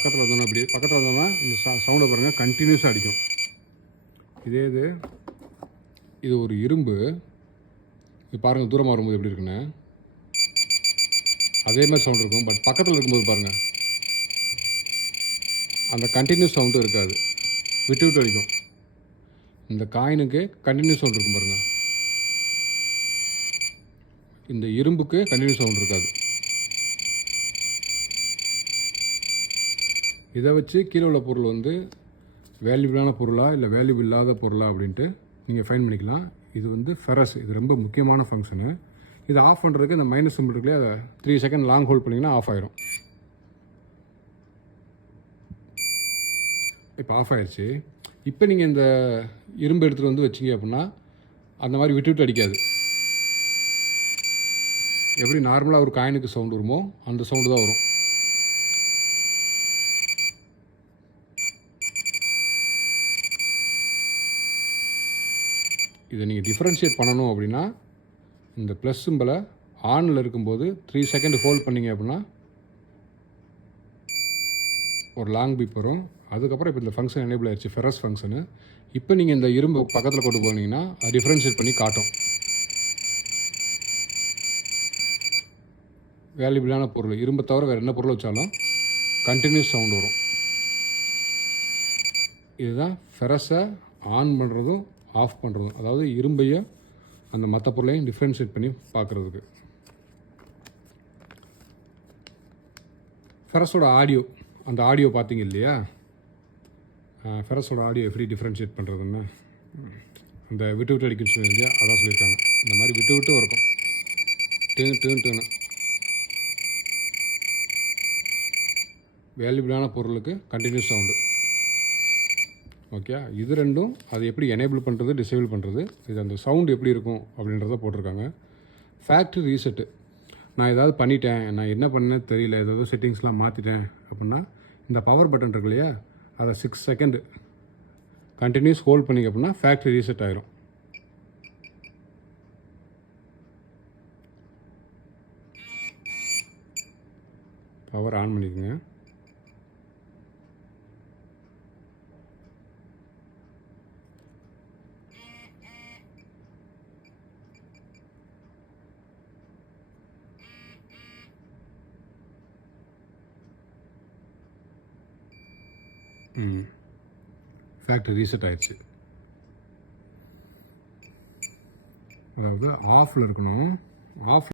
பக்கத்தில் வந்தோன்னா இப்படி பக்கத்தில் வந்தோம்னா இந்த சவுண்டை பாருங்கள் கண்டினியூஸாக அடிக்கும். இதே இது ஒரு இரும்பு. இது பாருங்கள் தூரமாக வரும்போது எப்படி இருக்குன்னு அதே மாதிரி சவுண்ட் இருக்கும். பட் பக்கத்தில் இருக்கும்போது பாருங்கள் அந்த கண்டினியூஸ் சவுண்டும் இருக்காது, விட்டு விட்டு அடிக்கும். இந்த காயினுக்கு கண்டினியூஸ் சவுண்ட் இருக்கும் பாருங்கள், இந்த இரும்புக்கு கண்டினியூஸ் சவுண்ட் இருக்காது. இதை வச்சு கீழே உள்ள பொருள் வந்து வேல்யூபிளான பொருளா இல்லை வேல்யூபிள் இல்லாத பொருளா அப்படின்ட்டு நீங்கள் ஃபைன் பண்ணிக்கலாம். இது வந்து ஃபெரஸ், இது ரொம்ப முக்கியமான ஃபங்க்ஷனு. இதை ஆஃப் பண்ணுறதுக்கு இந்த மைனஸ் சிம்பிள் இருக்குல்லையே, அதை 3 செகண்ட் லாங் ஹோல்ட் பண்ணிங்கன்னா ஆஃப் ஆயிரும். இப்போ ஆஃப் ஆயிடுச்சு. இப்போ நீங்கள் இந்த இரும்பு எடுத்துகிட்டு வந்து வச்சிங்க அப்படின்னா அந்த மாதிரி விட்டு விட்டு அடிக்காது. எப்படி நார்மலாக ஒரு காயினுக்கு சவுண்டு வருமோ அந்த சவுண்டு தான் வரும். இதை நீங்கள் டிஃப்ரென்ஷியேட் பண்ணணும் அப்படின்னா இந்த ப்ளஸ் சிம்பிளை ஆனில் இருக்கும்போது 3 செகண்ட் ஹோல்ட் பண்ணிங்க அப்படின்னா ஒரு லாங் பீப் வரும். அதுக்கப்புறம் இப்போ இந்த ஃபங்க்ஷன் எனேபிள் ஆயிடுச்சு, ஃபெரஸ் ஃபங்க்ஷனு. இப்போ நீங்கள் இந்த இரும்பு பக்கத்தில் கொண்டு போனீங்கன்னா அது டிஃப்ரென்ஷியேட் பண்ணி காட்டும். வேல்யூபிளான பொருள் இரும்பை தவிர வேறு என்ன பொருள் வச்சாலும் கண்டினியூஸ் சவுண்ட் வரும். இதுதான் ஃபெரஸை ஆன் பண்ணுறதும் ஆஃப் பண்ணுறதும், அதாவது இரும்பையும் அந்த மற்ற பொருளையும் டிஃப்ரென்ஷியேட் பண்ணி பார்க்குறதுக்கு. ஃபெரஸோட ஆடியோ, அந்த ஆடியோ பார்த்தீங்க இல்லையா, ஃபெரஸோட ஆடியோ எப்படி டிஃப்ரென்ஷியேட் பண்ணுறதுன்னு அந்த விட்டு விட்டு அடிக்கணும்னு சொல்லி இல்லையா, அதான் சொல்லியிருக்காங்க. இந்த மாதிரி விட்டு விட்டு இருக்கும், டேன்னு வேல்யூபிளான பொருளுக்கு கண்டினியூஸ் சவுண்டு. ஓகே, இது ரெண்டும் அது எப்படி எனேபிள் பண்ணுறது டிசேபிள் பண்ணுறது, இது அந்த சவுண்டு எப்படி இருக்கும் அப்படின்றத போட்டிருக்காங்க. ஃபேக்ட்ரி ரீசெட்டு, நான் ஏதாவது பண்ணிட்டேன், நான் என்ன பண்ணேன்னு தெரியல, ஏதாவது செட்டிங்ஸ்லாம் மாற்றிட்டேன் அப்படின்னா இந்த பவர் பட்டன் இருக்கு இல்லையா, அதை 6 செகண்ட் கண்டினியூஸ் ஹோல்ட் பண்ணிங்க அப்படின்னா ஃபேக்ட்ரி ரீசெட் ஆயிரும். பவர் ஆன் பண்ணிக்கோங்க. ஃபேக்ட்ரி ரீசெட் ஆயிடுச்சு. அதாவது ஆஃபில் இருக்கணும். ஆஃப்